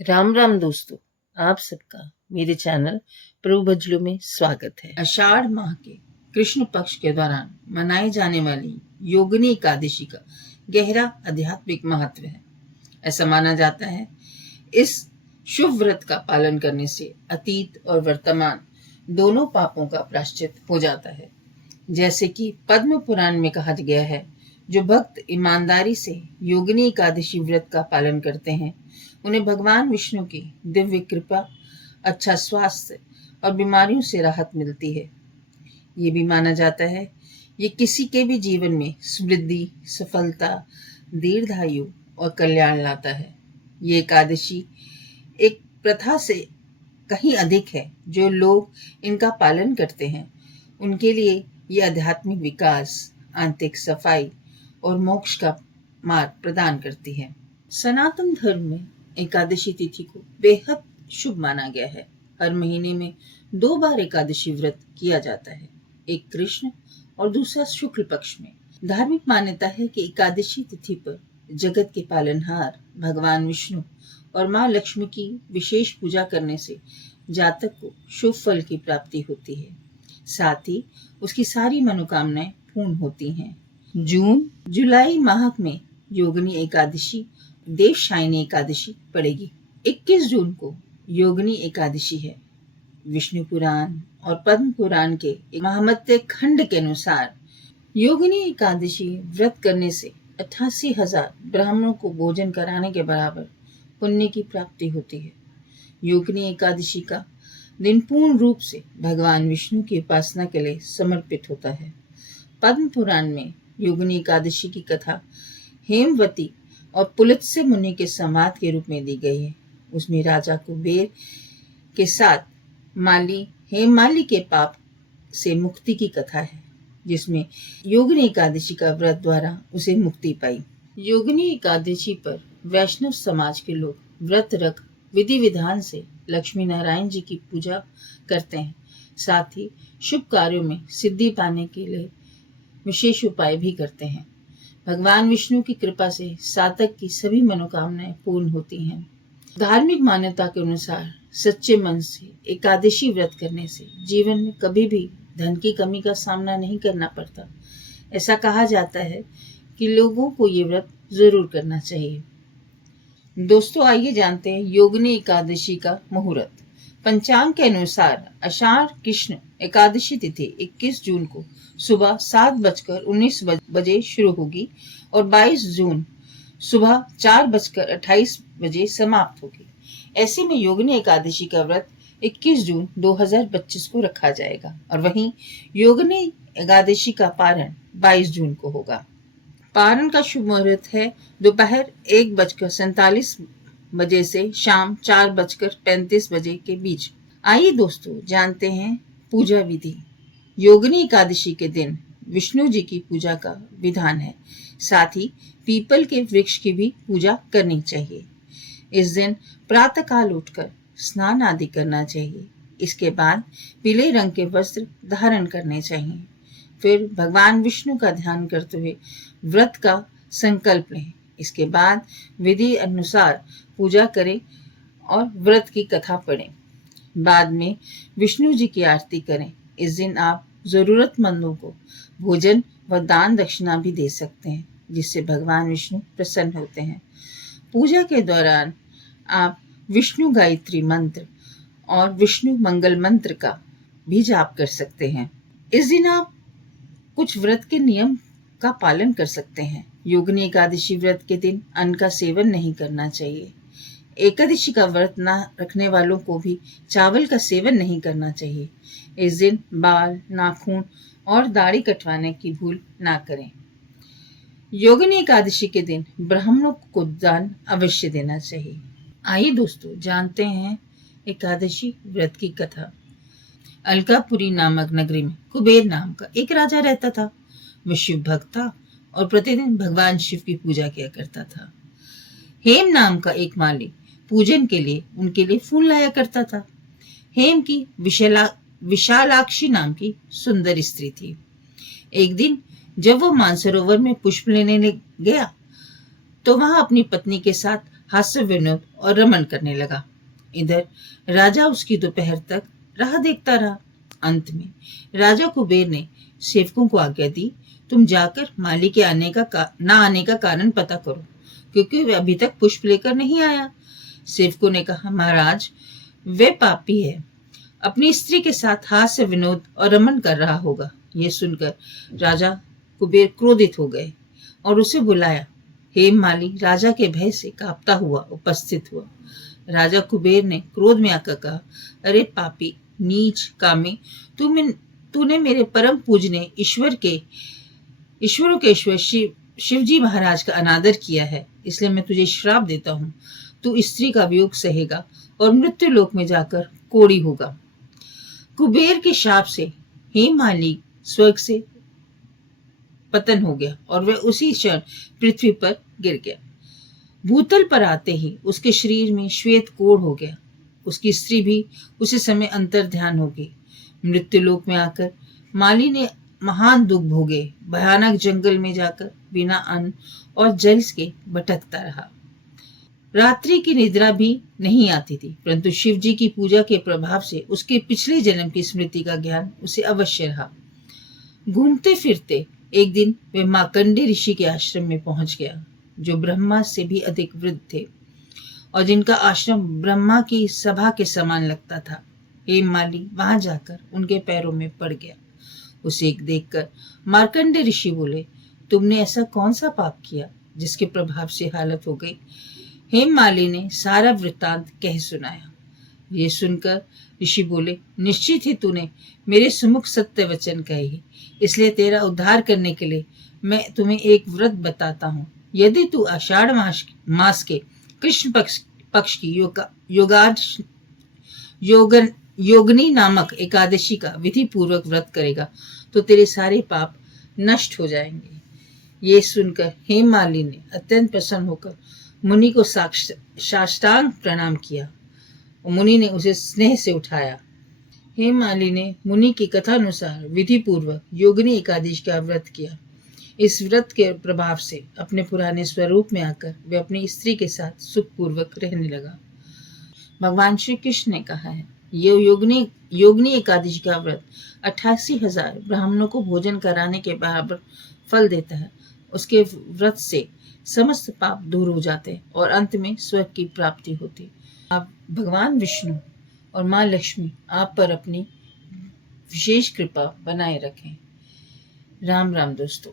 राम राम दोस्तों, आप सबका मेरे चैनल प्रभु भजलू में स्वागत है। आषाढ़ माह के कृष्ण पक्ष के दौरान मनाई जाने वाली योगिनी एकादशी का गहरा आध्यात्मिक महत्व है। ऐसा माना जाता है इस शुभ व्रत का पालन करने से अतीत और वर्तमान दोनों पापों का प्रायश्चित हो जाता है। जैसे कि पद्म पुराण में कहा गया है, जो भक्त ईमानदारी से योगिनी एकादशी व्रत का पालन करते हैं उन्हें भगवान विष्णु की दिव्य कृपा, अच्छा स्वास्थ्य और बीमारियों से राहत मिलती है। ये भी माना जाता है ये किसी के भी जीवन में समृद्धि, सफलता, दीर्घायु और कल्याण लाता है। ये एकादशी एक प्रथा से कहीं अधिक है। जो लोग इनका पालन करते हैं उनके लिए ये आध्यात्मिक विकास, आंतरिक सफाई और मोक्ष का मार्ग प्रदान करती है। सनातन धर्म में एकादशी तिथि को बेहद शुभ माना गया है। हर महीने में 2 बार एकादशी व्रत किया जाता है, एक कृष्ण और दूसरा शुक्ल पक्ष में। धार्मिक मान्यता है कि एकादशी तिथि पर जगत के पालनहार भगवान विष्णु और माँ लक्ष्मी की विशेष पूजा करने से जातक को शुभ फल की प्राप्ति होती है, साथ ही उसकी सारी मनोकामनाएं पूर्ण होती हैं। जून जुलाई माह में योगिनी एकादशी, देवशायनी एकादशी पड़ेगी। 21 जून को योगिनी एकादशी है। विष्णु पुराण और पद्म पुराण के महामत्य खंड के अनुसार योगिनी एकादशी व्रत करने से 88,000 ब्राह्मणों को भोजन कराने के बराबर पुण्य की प्राप्ति होती है। योगिनी एकादशी का दिन पूर्ण रूप से भगवान विष्णु की उपासना के लिए समर्पित होता है। पद्म पुराण में योगिनी एकादशी की कथा हेमवती और पुलत्स्य मुनि के संवाद के रूप में दी गई है। उसमें राजा कुबेर के साथ हेममाली के पाप से मुक्ति की कथा है, जिसमें योगिनी एकादशी का व्रत द्वारा उसे मुक्ति पाई। योगिनी एकादशी पर वैष्णव समाज के लोग व्रत रख विधि विधान से लक्ष्मी नारायण जी की पूजा करते हैं, साथ ही शुभ कार्यों में सिद्धि पाने के लिए विशेष उपाय भी करते हैं। भगवान विष्णु की कृपा से साधक की सभी मनोकामनाएं पूर्ण होती हैं। धार्मिक मान्यता के अनुसार सच्चे मन से एकादशी व्रत करने से जीवन में कभी भी धन की कमी का सामना नहीं करना पड़ता। ऐसा कहा जाता है कि लोगों को ये व्रत जरूर करना चाहिए। दोस्तों, आइए जानते हैं योगिनी एकादशी का मुहूर्त। पंचांग के अनुसार आषाढ़ कृष्ण एकादशी तिथि 21 जून को सुबह 7:19 बजे शुरू होगी और 22 जून सुबह 4:28 बजे समाप्त होगी। ऐसे में योगिनी एकादशी का व्रत 21 जून 2025 को रखा जाएगा और वहीं योगिनी एकादशी का पारण 22 जून को होगा। पारण का शुभ मुहूर्त है दोपहर 1:47 बजे से शाम 4:35 बजे के बीच। आइए दोस्तों जानते हैं पूजा विधि। योगिनी एकादशी के दिन विष्णु जी की पूजा का विधान है, साथ ही पीपल के वृक्ष की भी पूजा करनी चाहिए। इस दिन प्रातः काल उठकर स्नान आदि करना चाहिए। इसके बाद पीले रंग के वस्त्र धारण करने चाहिए। फिर भगवान विष्णु का ध्यान करते हुए व्रत का संकल्प लें। इसके बाद विधि अनुसार पूजा करें और व्रत की कथा पढ़ें। बाद में विष्णु जी की आरती करें। इस दिन आप जरूरतमंदों को भोजन व दान दक्षिणा भी दे सकते हैं, जिससे भगवान विष्णु प्रसन्न होते हैं। पूजा के दौरान आप विष्णु गायत्री मंत्र और विष्णु मंगल मंत्र का भी जाप कर सकते हैं। इस दिन आप कुछ व्रत के नियम का पालन कर सकते हैं। योगिनी एकादशी व्रत के दिन अन्न का सेवन नहीं करना चाहिए। एकादशी का व्रत न रखने वालों को भी चावल का सेवन नहीं करना चाहिए। इस दिन बाल, नाखून और दाढ़ी कटवाने की भूल ना करें। योगिनी एकादशी के दिन ब्राह्मणों को दान अवश्य देना चाहिए। आइए दोस्तों जानते हैं एकादशी व्रत की कथा। अलकापुरी नामक नगरी में कुबेर नाम का एक राजा रहता था। वह शिव भक्त था और प्रतिदिन भगवान शिव की पूजा किया करता था। हेम नाम का एक माली पूजन के लिए उनके लिए फूल लाया करता था। हेम की विशालाक्षी नाम की सुंदर स्त्री थी। एक दिन जब वो मानसरोवर में पुष्प लेने गया तो वहां अपनी पत्नी के साथ हास्य विनोद और रमन करने लगा। इधर राजा उसकी दोपहर तक राह देखता रहा। अंत में राजा कुबेर ने सेवकों को आज्ञा दी, तुम जाकर माली के ना आने का कारण पता करो, क्योंकि वे अभी तक पुष्प लेकर नहीं आया। सेवकों ने कहा, महाराज वे पापी है, अपनी स्त्री के साथ हास्य विनोद और रमन कर रहा होगा। ये सुनकर राजा कुबेर क्रोधित हो गए और उसे बुलाया। हेममाली राजा के भय से कांपता हुआ उपस्थित हुआ। राजा कुबेर ने क्रोध में आकर कहा, अरे पापी, नीच, कामी, तूने मेरे परम पूजनीय ईश्वरों के ईश्वर शिवजी महाराज का अनादर किया है, इसलिए मैं तुझे श्राप देता हूँ। तू स्त्री का वियोग सहेगा और मृत्यु लोक में जाकर कोढ़ी होगा। कुबेर के शाप से हेममाली स्वर्ग से पतन हो गया और वह उसी क्षण पृथ्वी पर गिर गया। भूतल पर आते ही उसके शरीर में श्वेत कोढ़ हो गया। उसकी स्त्री भी उसी समय अंतर ध्यान हो गई। मृत्यु लोक में आकर माली ने महान दुख भोगे, भयानक जंगल में जाकर बिना अन्न और जल के भटकता रहा। रात्रि की निद्रा भी नहीं आती थी, परंतु शिव जी की पूजा के प्रभाव से उसके पिछले जन्म की स्मृति का ज्ञान उसे अवश्य रहा। घूमते फिरते एक दिन वे मार्कंडेय ऋषि के आश्रम में पहुंच गया, जो ब्रह्मा से भी अधिक वृद्ध थे और जिनका आश्रम ब्रह्मा की सभा के समान लगता था। हेममाली वहां जाकर उनके पैरों में पड़ गया। उसे देखकर मार्कंडेय ऋषि बोले, तुमने ऐसा कौन सा पाप किया जिसके प्रभाव से हालत हो गई? हेममाली ने सारा वृत्तांत कह सुनाया। ये सुनकर ऋषि बोले, निश्चित ही तूने मेरे सुमुख सत्य वचन कहे, इसलिए तेरा उद्धार करने के लिए मैं तुम्हें एक व्रत बताता हूँ। यदि तू आषाढ़ मास के कृष्ण पक्ष की योगनी नामक एकादशी का विधि पूर्वक व्रत करेगा तो तेरे सारे पाप नष्ट हो जाएंगे। ये सुनकर हेममाली ने अत्यंत प्रसन्न होकर मुनि को साष्टांग प्रणाम किया। मुनि ने उसे स्नेह से उठाया। हेममाली ने मुनि की कथा अनुसार विधि पूर्वक योगिनी एकादशी का व्रत किया। इस व्रत के प्रभाव से अपने पुराने स्वरूप में आकर वे अपनी स्त्री के साथ सुखपूर्वक रहने लगा। भगवान श्री कृष्ण ने कहा है, ये योगिनी एकादशी का व्रत 88,000 ब्राह्मणों को भोजन कराने के बराबर फल देता है। उसके व्रत से समस्त पाप दूर हो जाते और अंत में स्वर्ग की प्राप्ति होती। आप भगवान विष्णु और माँ लक्ष्मी आप पर अपनी विशेष कृपा बनाए रखें। राम राम दोस्तों।